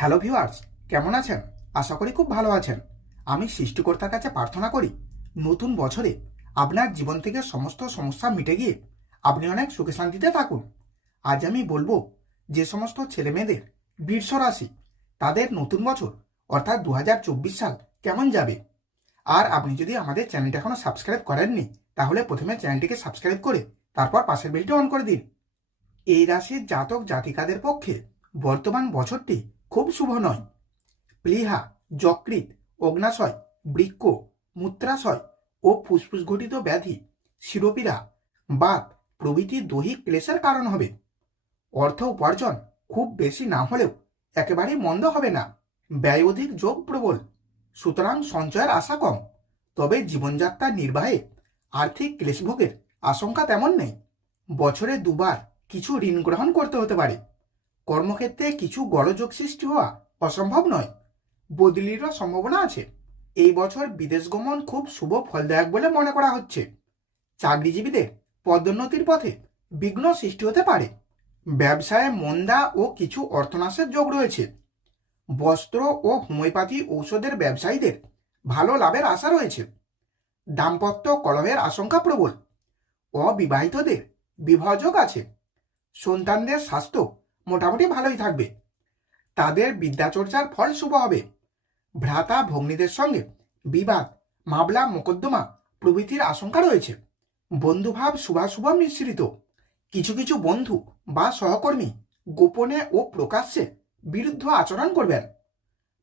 Hello viewers, কেমন আছেন? আশা করি খুব ভালো আছেন। আমি সৃষ্টিকর্তার কাছে প্রার্থনা করি, নতুন বছরে আপনার জীবন থেকে সমস্ত সমস্যা মিটে গিয়ে আপনি অনেক সুখে শান্তিতে থাকুন। আজ আমি বলব, যে সমস্ত ছেলে মেয়েদের বীরষ রাশি, তাদের নতুন বছর, অর্থাৎ দু হাজার চব্বিশ সাল কেমন যাবে? আর আপনি যদি আমাদের চ্যানেলটা এখনও সাবস্ক্রাইব করেননি, তাহলে প্রথমে চ্যানেলটিকে সাবস্ক্রাইব করে তারপর পাশের বেলটি অন করে দিন। এই রাশির জাতক জাতিকাদের পক্ষে বর্তমান বছরটি খুব শুভ নয়। প্লীহা যকৃত অগ্নাশয়, বৃক্ক, মূত্রাশয় ও ফুসফুস ঘটিত ব্যাধি, শিরোপীড়া, বাত প্রভৃতি দৈহিক ক্লেশের কারণ হবে। অর্থ উপার্জন খুব বেশি না হলেও একেবারেই মন্দ হবে না। ব্যয় অধিক যোগ প্রবল। সুতরাং সঞ্চয়ের আশা কম। তবে জীবনযাত্রা নির্বাহে আর্থিক ক্লেশভোগের আশঙ্কা তেমন নেই। বছরে দুবার কিছু ঋণ গ্রহণ করতে হতে পারে। কর্মক্ষেত্রে কিছু গলযোগ সৃষ্টি হওয়া অসম্ভব নয়। বদলিরও সম্ভাবনা আছে। এই বছর বিদেশ গমন খুব শুভ ফলদায়ক বলে মনে করা হচ্ছে। চাকরিজীবীদের পদোন্নতির পথে বিঘ্ন সৃষ্টি হতে পারে। ব্যবসায় মন্দা ও কিছু অর্থনাশের যোগ রয়েছে। বস্ত্র ও হোমিওপ্যাথি ঔষধের ব্যবসায়ীদের ভালো লাভের আশা রয়েছে। দাম্পত্য কলহের আশঙ্কা প্রবল। অবিবাহিতদের বিভাজক আছে। সন্তানদের স্বাস্থ্য মোটামুটি ভালোই থাকবে। তাদের বিদ্যাচর্চার ফল শুভ হবে। ভ্রাতা ভগ্নীদের সঙ্গে বিবাদ, মামলা, মোকদ্দমা প্রভৃতির আশঙ্কা রয়েছে। বন্ধুভাব শুভাশুভ মিশ্রিত। কিছু কিছু বন্ধু বা সহকর্মী গোপনে ও প্রকাশ্যে বিরুদ্ধ আচরণ করবেন।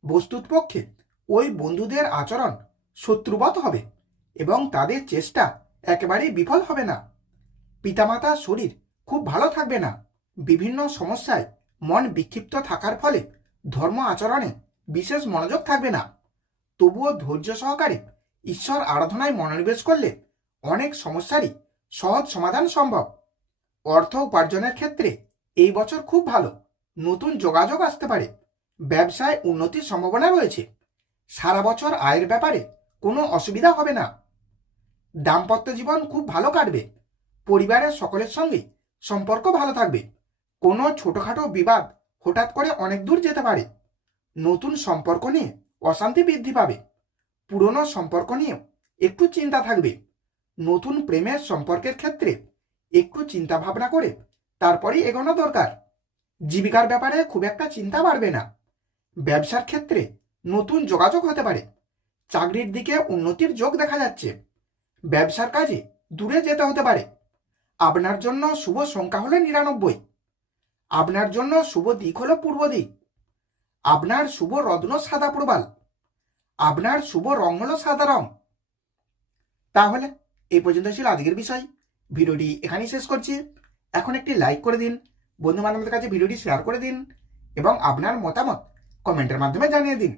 বস্তুতপক্ষে ওই বন্ধুদের আচরণ শত্রুবৎ হবে এবং তাদের চেষ্টা একেবারেই বিফল হবে না। পিতামাতার শরীর খুব ভালো থাকবে না। বিভিন্ন সমস্যায় মন বিক্ষিপ্ত থাকার ফলে ধর্ম আচরণে বিশেষ মনোযোগ থাকবে না। তবুও ধৈর্য সহকারে ঈশ্বর আরাধনায় মনোনিবেশ করলে অনেক সমস্যারই সহজ সমাধান সম্ভব। অর্থ উপার্জনের ক্ষেত্রে এই বছর খুব ভালো, নতুন যোগাযোগ আসতে পারে, ব্যবসায় উন্নতির সম্ভাবনা রয়েছে। সারা বছর আয়ের ব্যাপারে কোনো অসুবিধা হবে না। দাম্পত্য জীবন খুব ভালো কাটবে, পরিবারের সকলের সঙ্গে সম্পর্ক ভালো থাকবে। কোনো ছোটখাটো বিবাদ হঠাৎ করে অনেক দূর যেতে পারে। নতুন সম্পর্ক নিয়ে অশান্তি বৃদ্ধি পাবে। পুরনো সম্পর্ক নিয়ে একটু চিন্তা থাকবে। নতুন প্রেমের সম্পর্কের ক্ষেত্রে একটু চিন্তা ভাবনা করে তারপরেই এগোনো দরকার। জীবিকার ব্যাপারে খুব একটা চিন্তা বাড়বে না। ব্যবসার ক্ষেত্রে নতুন যোগাযোগ হতে পারে। চাকরির দিকে উন্নতির যোগ দেখা যাচ্ছে। ব্যবসার কাজে দূরে যেতে হতে পারে। আপনার জন্য শুভ সংখ্যা হলো নিরানব্বই। আপনার জন্য শুভ দিক হলো পূর্ব দিক। আপনার শুভ রত্ন সাদা প্রবাল। আপনার শুভ রং হলো সাদা রং। তাহলে এই পর্যন্ত ছিল আজকের বিষয়। ভিডিওটি এখানেই শেষ করছি। এখন একটি লাইক করে দিন বন্ধু বান্ধবদের কাছে ভিডিওটি শেয়ার করে দিন এবং আপনার মতামত কমেন্টের মাধ্যমে জানিয়ে দিন।